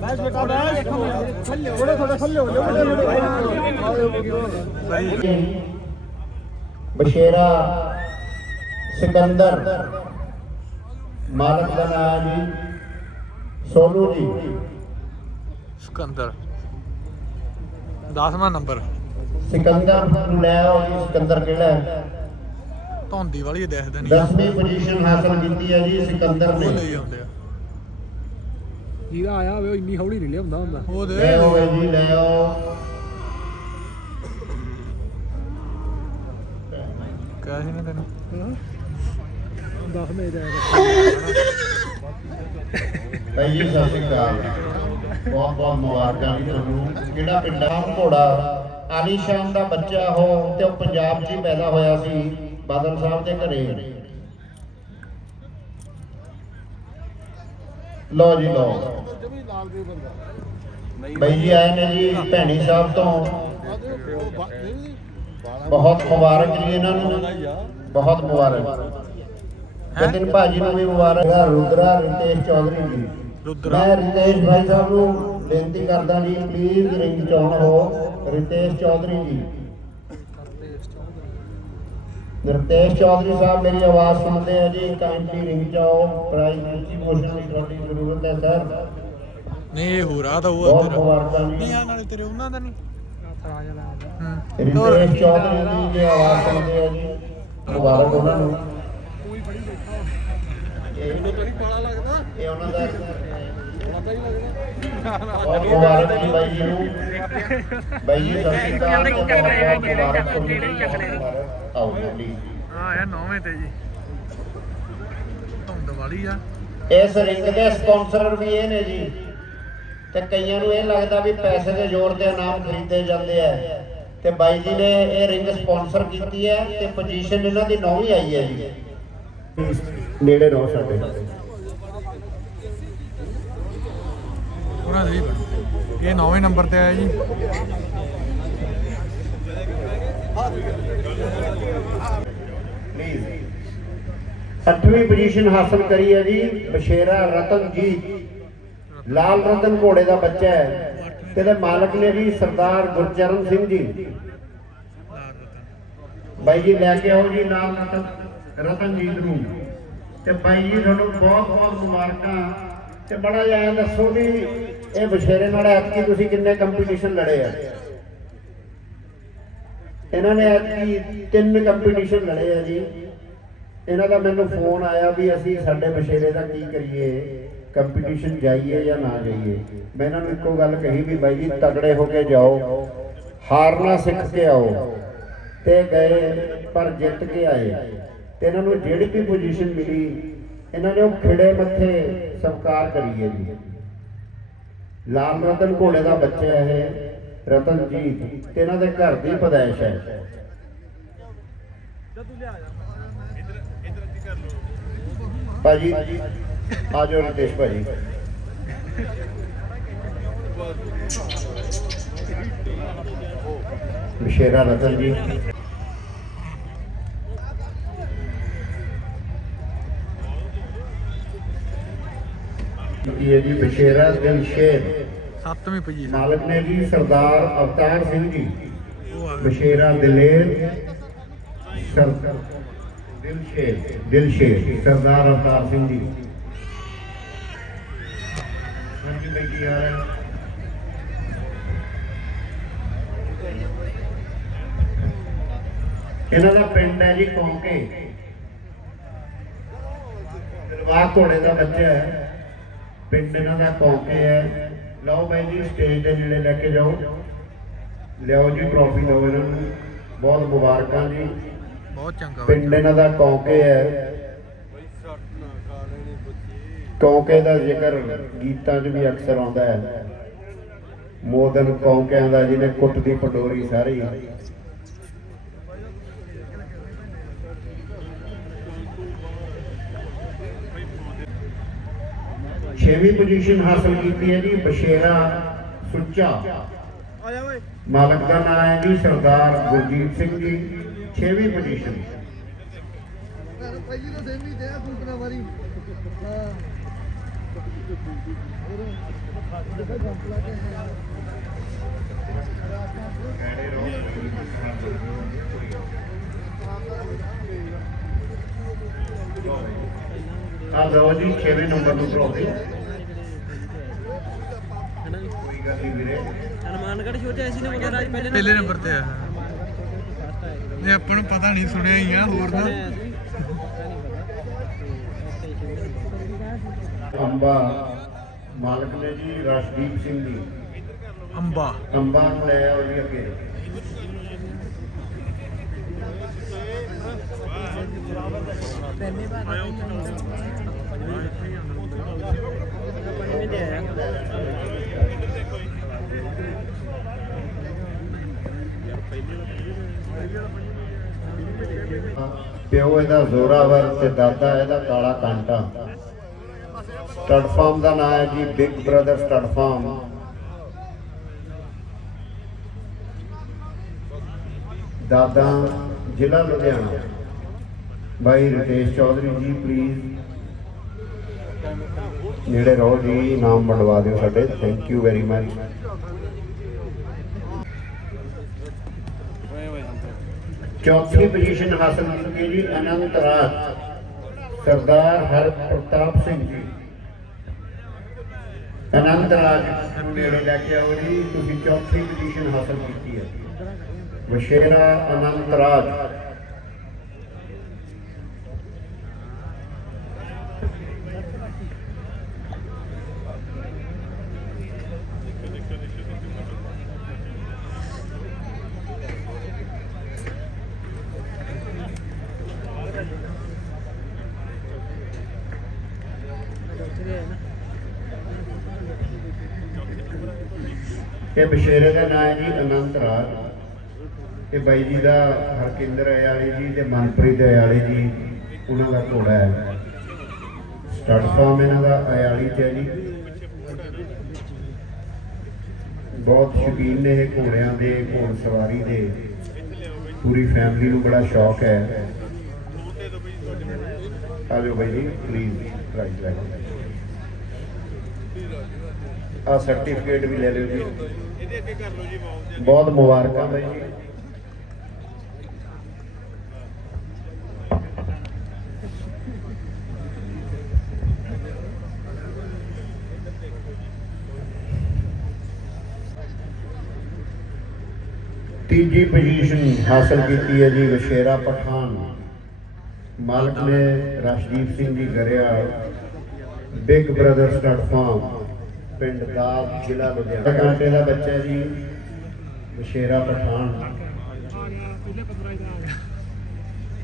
ਬੈਸ ਬੇਟਾ ਬੈਸ ਥੋੜੇ ਥੋੜੇ ਥੱਲੇ ਹੋ ਜਾਓ ਬਸ਼ੇਰਾ ਸਿਕੰਦਰ ਮਾਲਕ ਦਾ ਨਾਮ ਜੀ ਸੋਨੂ ਜੀ। ਸਿਕੰਦਰ। 10ਵਾਂ ਨੰਬਰ। ਸਿਕੰਦਰ ਨੂੰ ਲੈ ਆਓ ਜੀ ਸਿਕੰਦਰ ਕਿਹੜਾ ਹੈ? ਧੌਂਦੀ ਵਾਲੀ ਦੇਖਦਾ ਨਹੀਂ। 10ਵੀਂ ਪੋਜੀਸ਼ਨ ਹਾਸਲ ਕੀਤੀ ਹੈ ਜੀ ਸਿਕੰਦਰ ਨੇ। ਲਈ ਆਉਂਦੇ ਆ। ਜਿਹਦਾ ਆਇਆ ਹੋਵੇ ਉਹ ਇੰਨੀ ਹੌਲੀ ਨਹੀਂ ਲਿਆਉਂਦਾ ਹੁੰਦਾ। ਉਹ ਦੇ। ਲੈ ਆਓ ਜੀ ਲੈ ਆਓ। ਕਿਹਾ ਸੀ ਨਾ ਤੈਨੂੰ? 10 ਮਿੰਟ ਜਾਇਆ ਭਾਈ ਜੀ ਸਤਿ ਸ਼੍ਰੀ ਅਕਾਲ। ਬਹੁਤ ਬਹੁਤ ਮੁਬਾਰਕਾਂ ਜੀ ਤੁਹਾਨੂੰ। ਕਿਹੜਾ ਪਿੰਡਾਂ ਘੋੜਾ ਆਲੀਸ਼ਾਨ ਦਾ ਬੱਚਾ ਹੋ ਤੇ ਉਹ ਪੰਜਾਬ 'ਚ ਹੀ ਪੈਦਾ ਹੋਇਆ ਸੀ ਬਾਦਲ ਸਾਹਿਬ ਦੇ ਘਰੇ। ਲੋ ਜੀ ਲੋ ਭਾਈ ਜੀ ਆਏ ਨੇ ਜੀ ਭੈਣੀ ਸਾਹਿਬ ਤੋਂ। ਬਹੁਤ ਮੁਬਾਰਕ ਜੀ ਇਹਨਾਂ ਨੂੰ। ਬਹੁਤ ਮੁਬਾਰਕ। ਜਤਿਨ ਭਾਜੀ ਨੂੰ ਵੀ ਮੁਬਾਰਕ। ਹੈ ਰੁਦਰਾ ਰਿਤੇਸ਼ ਚੌਧਰੀ ਜੀ। ਮੈਂ ਰਿਤੇਸ਼ ਭਾਈ ਸਾਹਿਬ ਨੂੰ ਬੇਨਤੀ ਕਰਦਾ ਜੀ ਪਲੀਜ਼ ਰਿੰਗ ਚੌਣ ਹੋ ਰਿਤੇਸ਼ ਚੌਧਰੀ ਜੀ। ਰਿਤੇਸ਼ ਚੌਧਰੀ ਸਾਹਿਬ ਮੇਰੀ ਆਵਾਜ਼ ਸੁਣਦੇ ਆ ਜੀ? ਕਾਈਂਡਲੀ ਰਿੰਗ ਚਾਓ ਪ੍ਰਾਈਜ਼ ਦੀ ਮੋਸ਼ਨ ਦੀ ਤੁਹਾਡੀ ਜ਼ਰੂਰਤ ਹੈ ਸਰ। ਨਹੀਂ ਇਹ ਹੋਰਾ ਤਾਂ ਉਹ ਬਹੁਤ ਤੇਰਾ ਮੁਬਾਰਕਾਂ ਨਹੀਂ ਜੀ ਆ ਨਾਲੇ ਤੇਰੇ ਉਹਨਾਂ ਦਾ ਨਹੀਂ। ਹੂੰ। ਰਿਤੇਸ਼ ਚੌਧਰੀ ਜੀ ਦੀ ਆਵਾਜ਼ ਸੁਣਦੇ ਆ ਜੀ? ਮੁਬਾਰਕ ਉਹਨਾਂ ਨੂੰ। ਮੈਨੂੰ ਤਾਂ ਨਹੀਂ ਕਾਲਾ ਲੱਗਦਾ। ਇਹ ਉਹਨਾਂ ਦਾ ਪਤਾ ਹੀ ਲੱਗਦਾ। ਬਹੁਤ ਮੁਬਾਰਕ ਜੀ ਬਾਈ ਜੀ ਨੂੰ। ਬਾਈ ਜੀ ਸਤਿ ਸ਼੍ਰੀ ਅਕਾਲ। ਤੇ ਬਹੁਤ ਬਹੁਤ ਮੁਬਾਰਕ ਤੁਹਾਨੂੰ। ਆਓ ਜੀ ਆ ਇਹ ਨੌਵੇਂ ਤੇ ਜੀ। ਧੁੰਦ ਵਾਲੀ ਆ। ਇਸ ਰਿੰਗ ਦੇ ਸਪਾਂਸਰ ਵੀ ਇਹ ਨੇ ਜੀ। ਤੇ ਕਈਆਂ ਨੂੰ ਇਹ ਲੱਗਦਾ ਵੀ ਪੈਸੇ ਦੇ ਜ਼ੋਰ ਤੇ ਇਨਾਮ ਖਰੀਦੇ ਜਾਂਦੇ ਆ। ਤੇ ਬਾਈ ਜੀ ਨੇ ਇਹ ਰਿੰਗ ਸਪਾਂਸਰ ਕੀਤੀ ਹੈ ਤੇ ਪੋਜੀਸ਼ਨ ਇਹਨਾਂ ਦੀ ਨੌਵੀਂ ਆਈ ਹੈ ਜੀ। ਨੇੜੇ ਰਹੋ ਸਾਡੇ। ਉਹਨਾਂ ਦੇ ਇਹ ਨੌਵੇਂ ਨੰਬਰ ਤੇ ਆਇਆ ਜੀ। ਪਲੀਜ਼ ਅੱਠਵੀਂ ਪੋਜੀਸ਼ਨ ਹਾਸਲ ਕਰੀ ਹੈ ਜੀ ਬਸ਼ੇਰਾ ਰਤਨਜੀਤ ਲਾਲ ਰਤਨ ਘੋੜੇ ਦਾ ਬੱਚਾ ਹੈ। ਤੇ ਇਹਦੇ ਮਾਲਕ ਨੇ ਜੀ ਸਰਦਾਰ ਗੁਰਚਰਨ ਸਿੰਘ ਜੀ। ਬਾਈ ਜੀ ਲੈ ਕੇ ਆਓ ਜੀ ਲਾਲ ਰਤਨ। ਰਤਨਜੀਤ ਨੂੰ। ਤੇ ਬਾਈ ਜੀ, ਤੁਹਾਨੂੰ ਬਹੁਤ ਬਹੁਤ ਮੁਬਾਰਕਾਂ। ਤੇ ਬੜਾ ਜਿਹਾ ਦੱਸੋ ਵੀ ਇਹ ਬਸ਼ੇਰੇ ਨਾਲ ਐਤਕੀ ਤੁਸੀਂ ਕਿੰਨੇ ਕੰਪੀਟੀਸ਼ਨ ਲੜੇ ਆ। ਇਹਨਾਂ ਨੇ ਐਤਕੀ ਤਿੰਨ ਕੰਪੀਟੀਸ਼ਨ ਲੜੇ ਆ ਜੀ। ਇਹਨਾਂ ਦਾ ਮੈਨੂੰ ਫੋਨ ਆਇਆ ਵੀ ਅਸੀਂ ਸਾਡੇ ਬਸ਼ੇਰੇ ਦਾ ਕੀ ਕਰੀਏ ਕੰਪੀਟੀਸ਼ਨ ਜਾਈਏ ਜਾਂ ਨਾ ਜਾਈਏ। ਮੈਂ ਇਹਨਾਂ ਨੂੰ ਇੱਕੋ ਗੱਲ ਕਹੀ ਵੀ ਬਾਈ ਜੀ ਤਗੜੇ ਹੋ ਕੇ ਜਾਓ, ਹਾਰਨਾ ਸਿੱਖ ਕੇ ਆਓ। ਤੇ ਗਏ, ਪਰ ਜਿੱਤ ਕੇ ਆਏ। ਤੇ ਇਹਨਾਂ ਨੂੰ ਜਿਹੜੀ ਵੀ ਪੋਜੀਸ਼ਨ ਮਿਲੀ, ਇਹਨਾਂ ਨੇ ਉਹ ਖਿੜੇ ਮੱਥੇ ਸਵੀਕਾਰ ਕਰੀ ਹੈ ਜੀ। ਲਾਲ ਰਤਨ ਘੋੜੇ ਦਾ ਬੱਚਾ ਹੈ ਇਹ, ਰਤਨਜੀਤ, ਤੇ ਇਹਨਾਂ ਦੇ ਘਰ ਦੀ ਪਦਾਇਸ਼ ਹੈ। ਭਾਜੀ ਆ ਜਾਓ ਰਿਤੇਸ਼ ਭਾਜੀ। ਵਿਸ਼ੇਰਾ ਰਤਨ ਜੀ। ਇਹ ਜੀ ਵਿਸ਼ੇਰਾ ਦਿਲ ਸ਼ੇਰ। ਸੱਤਵੀਂ ਪੋਜੀਸ਼ਨ ਮਾਲਕ ਨੇ ਜੀ ਸਰਦਾਰ ਅਵਤਾਰ ਸਿੰਘ ਜੀ। ਉਹ ਆ ਗਏ। ਬਸ਼ੇਰਾ ਦਲੇਰ। ਸਰ ਦਿਲ ਸ਼ੇਰ ਦਿਲ ਸ਼ੇਰ ਸਰਦਾਰ ਅਵਤਾਰ ਸਿੰਘ ਜੀ। ਹਾਂਜੀ ਬਾਈ ਜੀ ਆ ਰਹੇ ਇਹਨਾਂ ਦਾ ਪਿੰਡ ਹੈ ਜੀ ਕੌਂਕੇ। ਦਿਲਵਾਗ ਘੋੜੇ ਦਾ ਬੱਚਾ ਹੈ। ਪਿੰਡ ਇਹਨਾਂ ਦਾ ਕੌਂਕੇ ਹੈ। ਲਓ ਬਾਈ ਜੀ ਸਟੇਜ ਦੇ ਨੇੜੇ ਲੈ ਕੇ ਜਾਓ। ਲਿਆਓ ਜੀ ਟਰੋਫੀ ਲਓ ਇਹਨਾਂ ਨੂੰ। ਬਹੁਤ ਮੁਬਾਰਕਾਂ ਜੀ। ਬਹੁਤ ਚੰਗਾ ਪਿੰਡ ਇਹਨਾਂ ਦਾ ਕੌਂਕੇ ਹੈ। ਕੌਂਕੇ ਦਾ ਜ਼ਿਕਰ ਗੀਤਾਂ 'ਚ ਵੀ ਅਕਸਰ ਆਉਂਦਾ ਹੈ। ਮੋਦਨ ਕੌਂਕਿਆਂ ਦਾ ਜਿਹਨੇ ਕੁੱਟ ਦੀ ਪਟੋਰੀ ਸਾਰੀ। ਛੇਵੀਂ ਪੋਜੀਸ਼ਨ ਹਾਸਲ ਕੀਤੀ ਹੈ ਜੀ ਬਸ਼ੇਰਾ ਸੁੱਚਾ। ਆਇਆ ਮਾਲਕ ਦਾ ਨਾਮ ਹੈ ਜੀ ਸਰਦਾਰ ਗੁਰਜੀਤ ਸਿੰਘ ਜੀ 6ਵੀਂ ਪੋਜੀਸ਼ਨ ਭਾਈ ਜੀ ਤਾਂ ਸੇਮੀ ਦੇ ਆ ਫੂਕਣਾ ਵਾਰੀ ਹਾਂ। ਲਓ ਜੀ 6ਵੇਂ ਨੰਬਰ ਨੂੰ ਬੁਲਾਉਂਦੇ ਕੋਈ ਗੱਲ ਨਹੀਂ ਵੀਰੇ। ਹਨੂਮਾਨਗੜ੍ਹ ਛੋਟੇ ਸੀ ਨਾ ਰਾਜ ਪਹਿਲੇ ਪਹਿਲੇ ਨੰਬਰ ਤੇ ਆਇਆ ਇਹ ਆਪਾਂ ਨੂੰ ਪਤਾ ਨਹੀਂ ਸੁਣਿਆ ਹੀ ਆ ਹੋਰ ਨਾ ਅੰਬਾ ਮਾਲਕ ਨੇ ਜੀ ਰਸ਼ਦੀਪ ਸਿੰਘ ਜੀ। ਅੰਬਾ। ਅੰਬਾ ਨੂੰ ਲੈ ਆਓ ਜੀ ਅੱਗੇ। ਪੰਜਵੇਂ ਤੇ ਆਇਆ ਪਿਓ ਇਹਦਾ ਜ਼ੋਰਾਵਰ ਤੇ ਦਾਦਾ ਇਹਦਾ ਕਾਲਾ ਕਾਂਟਾ। ਸਟੱਡ ਫਾਰਮ ਦਾ ਨਾਮ ਹੈ ਜੀ ਬਿਗ ਬ੍ਰਦਰ ਸਟੱਡ ਫਾਰਮ ਦਾਦਾ ਜ਼ਿਲ੍ਹਾ ਲੁਧਿਆਣਾ। ਭਾਈ ਰਤੇਸ਼ ਚੌਧਰੀ ਜੀ ਪਲੀਜ਼ ਨੇੜੇ ਰਹੋ ਜੀ, ਨਾਮ ਵੰਡਵਾ ਦਿਓ ਸਾਡੇ। ਥੈਂਕ ਯੂ ਵੈਰੀ ਮਚ ਚੌਥੀ ਪੋਜੀਸ਼ਨ ਹਾਸਲ ਕੀਤੀ ਜੀ, ਅਨੰਤ ਰਾਜ ਸਰਦਾਰ ਹਰ ਪ੍ਰਤਾਪ ਸਿੰਘ ਜੀ। ਅਨੰਤ ਰਾਜ ਨੇੜੇ ਲੈ ਕੇ ਆਓ ਜੀ। ਤੁਸੀਂ ਚੌਥੀ ਪੋਜੀਸ਼ਨ ਹਾਸਲ ਕੀਤੀ ਹੈ। ਵਸ਼ੇਰਾ ਅਨੰਤ ਰਾਜ ਇਹ ਬਸ਼ੇਰੇ ਦਾ ਨਾਮ ਹੈ ਜੀ ਅਨੰਤ ਰਾਜ ਇਹ ਬਾਈ ਜੀ ਦਾ ਹਰਕਿੰਦਰ ਅਯਾਲੀ ਜੀ ਤੇ ਮਨਪ੍ਰੀਤ ਅਯਾਲੀ ਜੀ, ਉਹਨਾਂ ਦਾ ਘੋੜਾ ਹੈ। ਸਟਾਰਟ ਫਾਰਮ ਇਹਨਾਂ ਦਾ ਅਯਾਲੀ ਚ ਹੈ ਜੀ। ਬਹੁਤ ਸ਼ੌਕੀਨ ਨੇ ਇਹ ਘੋੜਿਆਂ ਦੇ, ਘੋੜ ਸਵਾਰੀ ਦੇ। ਪੂਰੀ ਫੈਮਿਲੀ ਨੂੰ ਬੜਾ ਸ਼ੌਕ ਹੈ। ਆ ਜਾਓ ਬਾਈ ਜੀ ਪਲੀਜ਼ ਪ੍ਰਾਈਜ਼ ਲੈ ਆ ਸਰਟੀਫਿਕੇਟ ਵੀ ਲੈ ਲਿਓ ਜੀ। ਬਹੁਤ ਮੁਬਾਰਕਾਂ ਬਾਈ ਜੀ। ਤੀਜੀ ਪੋਜੀਸ਼ਨ ਹਾਸਲ ਕੀਤੀ ਹੈ ਜੀ ਵਸ਼ੇਰਾ ਪਠਾਨ। ਮਾਲਕ ਨੇ ਰਸ਼ਦੀਪ ਸਿੰਘ ਜੀ ਗਰਿਆ ਬਿਗ ਬ੍ਰਦਰ ਸਟਾਰਟ ਫਾਰਮ ਪਿੰਡ ਦਾਬ ਜ਼ਿਲ੍ਹਾ ਲੁਧਿਆਣਾ। ਘੰਟੇ ਦਾ ਬੱਚਾ ਜੀ ਵਸ਼ੇਰਾ ਪਠਾਨ। ਆ ਗਿਆ ਪਹਿਲੇ 15 ਦਾ ਆ ਗਿਆ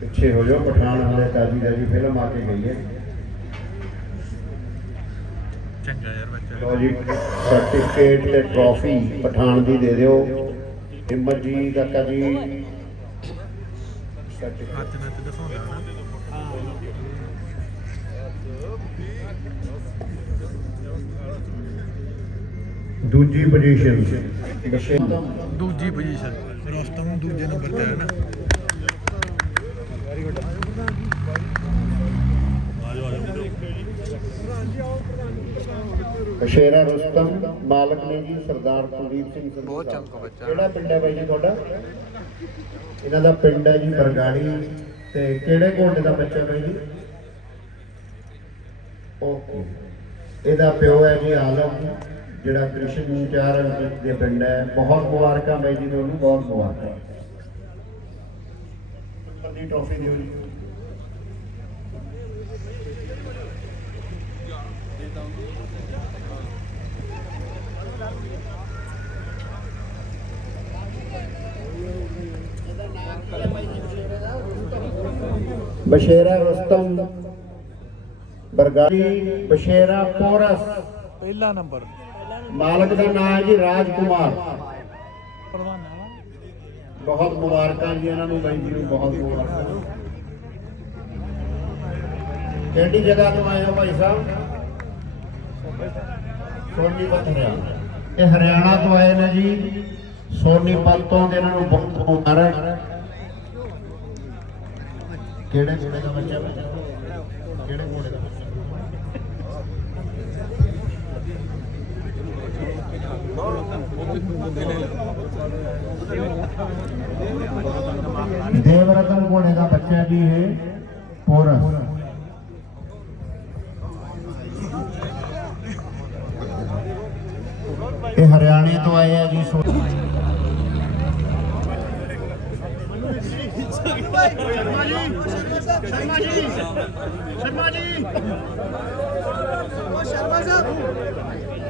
ਪਿੱਛੇ ਹੋ ਜਾਓ ਪਠਾਨ ਹਲੇ ਤਾਜੀ ਦਾ ਜੀ ਫਿਲਮ ਆ ਕੇ ਗਈ ਹੈ। ਚੰਗਾ ਯਾਰ ਬੱਚਾ। ਲੋ ਜੀ ਸਰਟੀਫਿਕੇਟ ਤੇ ਟਰੋਫੀ ਪਠਾਨ ਦੀ ਦੇ ਦਿਓ। ਹਿੰਮਤ ਜੀ ਕਾਕਾ ਜੀ। ਸਰਟੀਫਿਕੇਟ ਹੱਥ ਨਾਲ ਤੇ ਦਿਖਾਉਂਦਾ ਨਾ। ਦੂਜੀ ਪੋਜੀਸ਼ਨ ਦੂਜੀ ਪੋਜੀਸ਼ਨ ਰੋਸਤਮ ਦੂਜੇ ਨੰਬਰ ਤੇ ਆਇਆ ਨਾ। ਸ਼ੇਰਾ ਰੁਸਤਮ ਮਾਲਕ ਨੇ ਜੀ ਸਰਦਾਰ ਕੁਲਦੀਪ ਸਿੰਘ ਬਹੁਤ। ਚੰਗਾ ਬੱਚਾ। ਕਿਹੜਾ ਪਿੰਡ ਹੈ ਬਾਈ ਜੀ ਤੁਹਾਡਾ? ਇਹਨਾਂ ਦਾ ਪਿੰਡ ਹੈ ਜੀ ਬਰਗਾੜੀ। ਤੇ ਕਿਹੜੇ ਘੋੜੇ ਦਾ ਬੱਚਾ ਬਾਈ ਜੀ? ਓਕੇ। ਇਹਦਾ ਪਿਓ ਹੈ ਜੀ ਆਲਮ। ਜਿਹੜਾ ਕ੍ਰਿਸ਼ਨ ਚਾਰ ਦੇ ਪਿੰਡ ਹੈ, ਬਹੁਤ ਮੁਬਾਰਕਾਂ ਬਾਈ ਜੀ ਨੂੰ ਬਹੁਤ ਮੁਬਾਰਕਾਂ। ਦੀ ਟਰੋਫੀ ਦਿਓ ਜੀ। ਬਸ਼ੇਰਾ ਰਸਤਮ, ਬਰਗਾੜੀ, ਬਸ਼ੇਰਾ ਪੋਰਸ। ਪਹਿਲਾ ਨੰਬਰ। ਮਾਲਕ ਦਾ ਨਾਮ ਹੈ ਜੀ ਰਾਜ ਕੁਮਾਰ ਬਹੁਤ ਮੁਬਾਰਕਾਂ ਜੀ ਇਹਨਾਂ ਨੂੰ ਬਾਈ ਜੀ ਨੂੰ, ਬਹੁਤ ਮੁਬਾਰਕਾਂ। ਕਿਹੜੀ ਜਗ੍ਹਾ ਤੋਂ ਆਏ ਹੋ ਭਾਈ ਸਾਹਿਬ? ਸੋਨੀਪਤ, ਹਰਿਆਣਾ। ਇਹ ਹਰਿਆਣਾ ਤੋਂ ਆਏ ਨੇ ਜੀ। ਸੋਨੀਪਤ ਤੋਂ ਇਹਨਾਂ ਨੂੰ ਬਹੁਤ ਮੁਬਾਰਕ। ਕਿਹੜੇ ਘੋੜੇ ਦਾ ਬੱਚਾ? ਕਿਹੜੇ ਘੋੜੇ ਦਾ देवरत्न घोड़े का बच्चा जी है पोरस ये हरियाणे तो आए हैं जी सो शर्मा जी शर्मा जी शर्मा जी शर्मा साहब